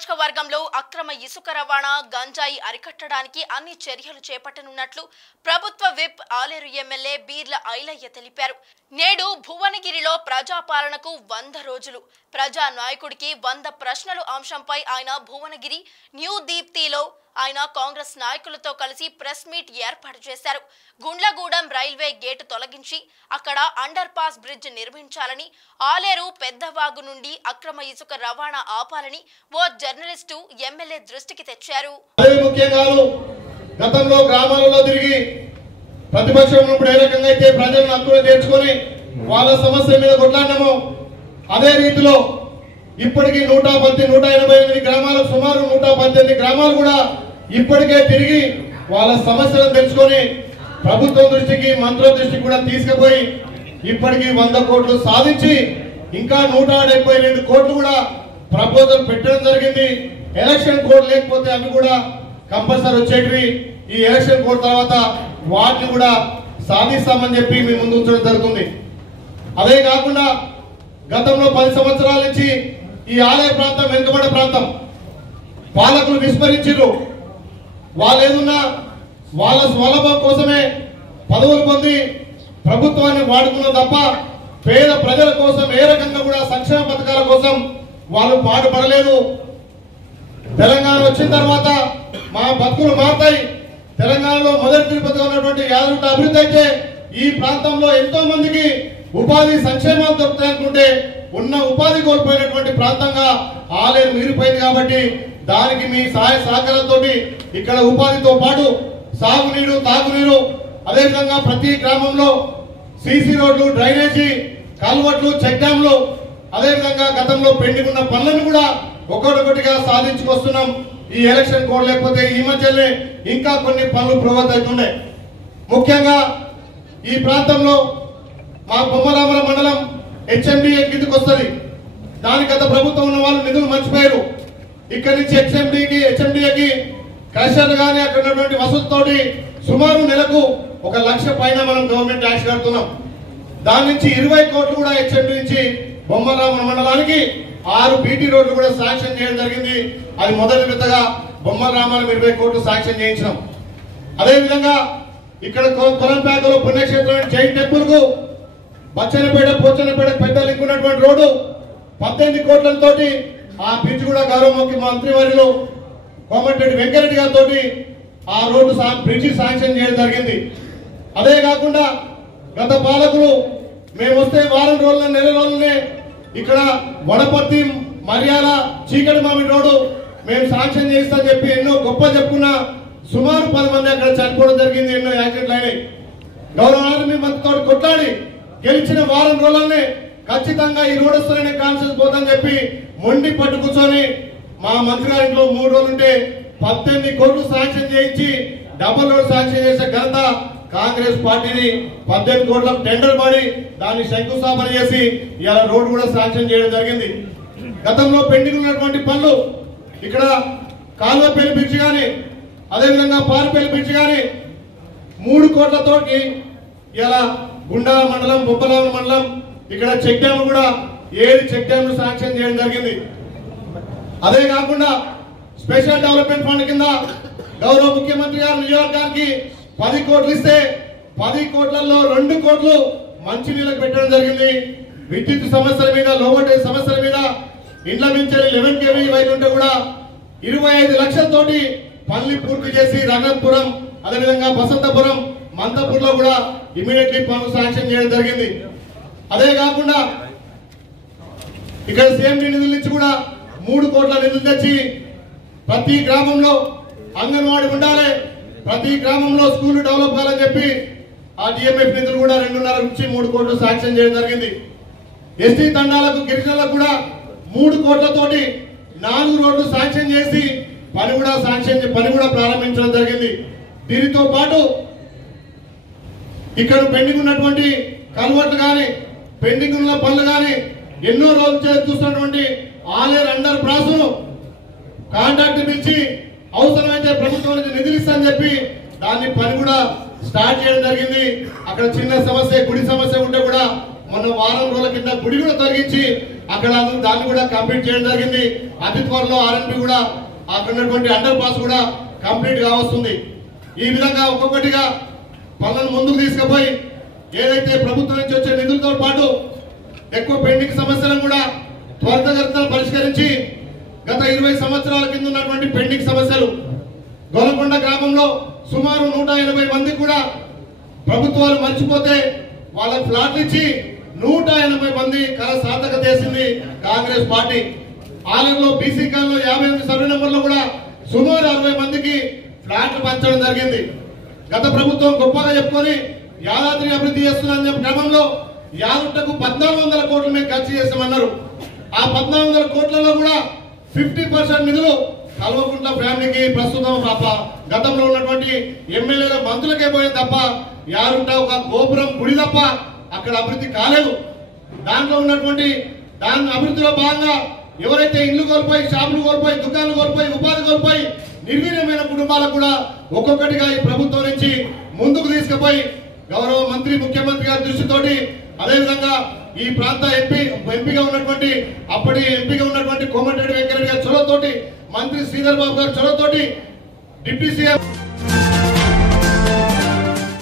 నియోజకవర్గంలో అక్రమ ఇసుక రవాణా గంజాయి అరికట్టడానికి అన్ని చర్యలు చేపట్టనున్నట్లు ప్రభుత్వ విప్ ఆలేరు ఎమ్మెల్యే బీర్ల ఐలయ్య తెలిపారు. నేడు భువనగిరిలో ప్రజాపాలనకు 100 రోజులు, ప్రజా నాయకుడికి 100 ప్రశ్నలు అంశంపై ఆయన భువనగిరి న్యూ దీప్తిలో ఆయన కాంగ్రెస్ నాయకులతో కలిసి ప్రెస్ మీట్ ఏర్పాటు చేశారు. గుండ్లగూడెం రైల్వే గేటు తొలగించి అక్కడ అండర్ పాస్ బ్రిడ్జ్ నిర్మించాలని, ఆలేరు పెద్దవాగు నుండి అక్రమ ఇసుక రవాణా ఆపాలని ఓ జర్నలిస్టు ఎమ్మెల్యే దృష్టికి తెచ్చారు. గతంలో గ్రామాలలో తిరిగి ప్రతిపక్షం ఉన్నప్పుడు ఏ రకంగా అయితే ప్రజలను హక్కులు చేర్చుకొని వాళ్ళ సమస్య మీద కొట్లాడినామో అదే రీతిలో ఇప్పటికీ 188 గ్రామాలు, సుమారు 118 గ్రామాలు కూడా ఇప్పటికే తిరిగి వాళ్ళ సమస్యలను తెలుసుకొని ప్రభుత్వం దృష్టికి, మంత్రుల దృష్టికి కూడా తీసుకుపోయి ఇప్పటికీ 100 కోట్లు సాధించి ఇంకా 172 కోట్లు కూడా ప్రపోజల్ పెట్టడం జరిగింది. ఎలక్షన్ కోడ్ లేకపోతే అవి కూడా కంపల్సరీ వచ్చేటివి. ఈ ఎలక్షన్ కోడ్ తర్వాత వాటిని కూడా సాధిస్తామని చెప్పి మీ ముందు ఉంచడం జరుగుతుంది. అదే కాకుండా గతంలో 10 సంవత్సరాల నుంచి ఈ ఆలయ ప్రాంతం వెనుకబడ్డ ప్రాంతం, పాలకులు విస్మరించారు. వాళ్ళు ఏదున్నా వాళ్ళ స్వలాభం కోసమే పదవులు పొంది ప్రభుత్వాన్ని వాడుకున్న తప్ప పేద ప్రజల కోసం ఏ రకంగా కూడా సంక్షేమ పథకాల కోసం వాళ్ళు పాటుపడలేదు. తెలంగాణ వచ్చిన తర్వాత మా బతుకులు మారుతాయి, తెలంగాణలో మొదటి తిరుపతిగా ఉన్నటువంటి యాదగిరిగుట్ట అభివృద్ధి అయితే ఈ ప్రాంతంలో ఎంతో మందికి ఉపాధి సంక్షేమాలు దొరుకుతాయనుకుంటే ఉన్న ఉపాధి కోల్పోయినటువంటి ప్రాంతంగా ఆలేరు మిగిలిపోయింది. కాబట్టి దానికి మీ సహాయ సహకారంతో ఇక్కడ ఉపాధితో పాటు సాగునీరు, తాగునీరు, అదేవిధంగా ప్రతి గ్రామంలో సీసీ రోడ్లు, డ్రైనేజీ, కాల్వట్లు, చెక్ డ్యాంలు, అదేవిధంగా గతంలో పెండింగ్ ఉన్న పనులను కూడా ఒక్కొక్కటిగా సాధించుకొస్తున్నాం. ఈ ఎలక్షన్ కోడ్ లేకపోతే ఈ మధ్యనే ఇంకా కొన్ని పనులు పురోగతి అవుతున్నాయి. ముఖ్యంగా ఈ ప్రాంతంలో మా బొమ్మరామల మండలం హెచ్ఎండిఏ కిందకి వస్తుంది. దాని గత ప్రభుత్వం ఉన్న వాళ్ళు నిధులు మర్చిపోయారు. ఇక్కడి నుంచి హెచ్ఎండిఏకి క్రషర్లు కానీ అక్కడ ఉన్నటువంటి వసతులతోటి సుమారు నెలకు 1 లక్ష పైన మనం గవర్నమెంట్ ట్యాక్స్ కడుతున్నాం. దాని నుంచి 20 కోట్లు కూడా హెచ్ఎండి నుంచి బొమ్మరామల మండలానికి 6 బీటీ రోడ్లు కూడా శాంక్షన్ చేయడం జరిగింది. అది మొదటి విడతగా బొమ్మరామల 20 కోట్లు శాంక్షన్ చేయించినాం. అదేవిధంగా ఇక్కడ కొలంపేటలో పుణ్యక్షేత్రం జైన్ టెంపుల్ కు బచ్చనపేట, పోచనపేట పెద్ద లింక్ ఉన్నటువంటి రోడ్డు 18 కోట్లతో ఆ బ్రిడ్జ్ కూడా గౌరవ ముఖ్యమంత్రి వర్యులు కోమటిరెడ్డి వెంకరెడ్డి గారితో ఆ రోడ్డు బ్రిడ్జ్ శాంక్షన్ చేయడం జరిగింది. అదే కాకుండా గత పాలకులు మేము వస్తే వారం రోజుల నెల రోజులనే ఇక్కడ వడపర్తి, మర్యాల, చీకటి మామిడి రోడ్డు మేము శాంక్షన్ చేస్తామని చెప్పి ఎన్నో గొప్ప చెప్పుకున్నా సుమారు 10 మంది అక్కడ చనిపోవడం జరిగింది. ఎన్నో యాక్సిడెంట్లు అయినాయి. గౌరవ మీ మంత్రితో కొట్లాడి గెలిచిన వారం రోజులనే ఖచ్చితంగా ఈ రోడ్ వస్తారనే కాన్షియస్ పోతాని చెప్పి మొండి పట్టు కూర్చొని మా మంత్రి గారి ఇంట్లో 3 రోజులు ఉంటే 18 కోట్లు శాంక్షన్ చేయించి డబుల్ రోడ్ శాంక్షన్ చేసే ఘనత కాంగ్రెస్ పార్టీని. 18 కోట్ల టెండర్ పడి దాన్ని శంకుస్థాపన చేసి ఇలా రోడ్డు కూడా శాంక్షన్ చేయడం జరిగింది. గతంలో పెండింగ్ ఉన్నటువంటి పనులు ఇక్కడ కాల్వపల్లి బ్రిడ్జ్ కానీ, అదేవిధంగా పార్పల్లి బ్రిడ్జ్ కానీ 3 కోట్లతోటి ఇలా గుండా మండలం, బొబ్బరామ మండలం ఇక్కడ చెక్ డ్యామ్ కూడా 7 చెక్ డ్యామ్లు శాంక్షన్ చేయడం జరిగింది. అదే కాకుండా స్పెషల్ డెవలప్మెంట్ ఫండ్ కింద గౌరవ ముఖ్యమంత్రి గారు నియోజకవర్గానికి 10 కోట్లు ఇస్తే 10 కోట్లలో 2 కోట్లు మంచినీళ్ళకు పెట్టడం జరిగింది. విద్యుత్ సమస్యల మీద, లో వోల్టేజ్ సమస్యల మీద ఇండ్ల నుంచి 11 kV వైర్ ఉంటే కూడా 25 లక్షలతోటి పనులు పూర్తి చేసి రంగపురం, అదేవిధంగా బసంతపురం, మంతపూర్లో కూడా ఇమీడియట్లీ పనులు శాంక్షన్ చేయడం జరిగింది. అదే కాకుండా ఇక్కడ సిఎండి నిధుల నుంచి కూడా 3 కోట్ల నిధులు తెచ్చి ప్రతి గ్రామంలో అంగన్వాడీ ఉండాలి, ప్రతి గ్రామంలో స్కూల్ డెవలప్ కావాలని చెప్పి ఆ డిఎంఎఫ్ నిధులు కూడా 2.5 నుంచి 3 కోట్లు శాంక్షన్ చేయడం జరిగింది. ఎస్టీ తండాలకు, గిరిజనులకు కూడా 3 కోట్లతోటి 4 రోడ్లు శాంక్షన్ చేసి పని కూడా ప్రారంభించడం జరిగింది. దీనితో పాటు ఇక్కడ పెండింగ్ ఉన్నటువంటి కన్వర్ట్లు కానీ, పెండింగ్ ఉన్న పనులు కానీ ఎన్నో రోజులు చూస్తున్నటువంటి ఆలేరు అండర్ ప్రాసును కాంట్రాక్ట్ పిలిచి అవసరమైతే ప్రభుత్వం నుంచి నిధులు ఇస్తామని చెప్పి దాన్ని పని కూడా స్టార్ట్ చేయడం జరిగింది. అక్కడ చిన్న సమస్య, గుడి సమస్య ఉంటే కూడా మొన్న వారం రోజుల కింద గుడి కూడా తొలగించి అక్కడ దాన్ని కూడా కంప్లీట్ చేయడం జరిగింది. అతి త్వరలో ఆర్ఎన్బి కూడా అక్కడ ఉన్నటువంటి అండర్ పాస్ కూడా కంప్లీట్ గా వస్తుంది. ఈ విధంగా ఒక్కొక్కటిగా పనులను ముందుకు తీసుకుపోయి ఏదైతే ప్రభుత్వం నుంచి వచ్చే నిధులతో పాటు ఎక్కువ పెండింగ్ సమస్యలను కూడా త్వరితగతిన పరిష్కరించి గత 20 సంవత్సరాల కింద ఉన్నటువంటి పెండింగ్ సమస్యలు గోలకొండ గ్రామంలో సుమారు 180 మంది కూడా ప్రభుత్వాలు మర్చిపోతే వాళ్ళకి ఫ్లాట్లు ఇచ్చి 180 మంది కళ సార్థకత చేసింది కాంగ్రెస్ పార్టీ. ఆలయంలో బీసీ కాలంలో 58 సర్వే నెంబర్లో కూడా సుమారు 60 మందికి ఫ్లాట్లు పంచడం జరిగింది. గత ప్రభుత్వం గొప్పగా చెప్పుకొని యాదాద్రి అభివృద్ధి చేస్తున్న క్రమంలో యాదృట్టకు 1400 కోట్లు మేము ఖర్చు చేస్తామన్నారు. ఆ 1400 కోట్లలో కూడా 50% నిధులు కల్వకుంట్ల ఫ్యామిలీకి ప్రస్తుతం తప్ప గతంలో ఉన్నటువంటి ఎమ్మెల్యేల మంత్రులకే పోయింది తప్ప యారుంట ఒక గోపురం గుడి తప్ప అక్కడ అభివృద్ధి కాలేదు. దాంట్లో ఉన్నటువంటి దాని అభివృద్ధిలో భాగంగా ఎవరైతే ఇల్లు కోల్పోయి, షాపులు కోల్పోయి, దుకాణాలు కోల్పోయి, ఉపాధి కోల్పోయి నిర్వీర్యమైన కుటుంబాలకు కూడా ఒక్కొక్కటిగా ఈ ప్రభుత్వం నుంచి ముందుకు తీసుకుపోయి గౌరవ మంత్రి ముఖ్యమంత్రి గారి దృష్టితోటి అదేవిధంగా ఈ ప్రాంత ఎంపీగా ఉన్నటువంటి అప్పటి ఎంపీగా ఉన్నటువంటి కోమటిరెడ్డి వెంకరెడ్డి గారి చొరవతోటి, మంత్రి శ్రీధర్ బాబు గారి చొరవతోటి, డిప్యూటీ సీఎం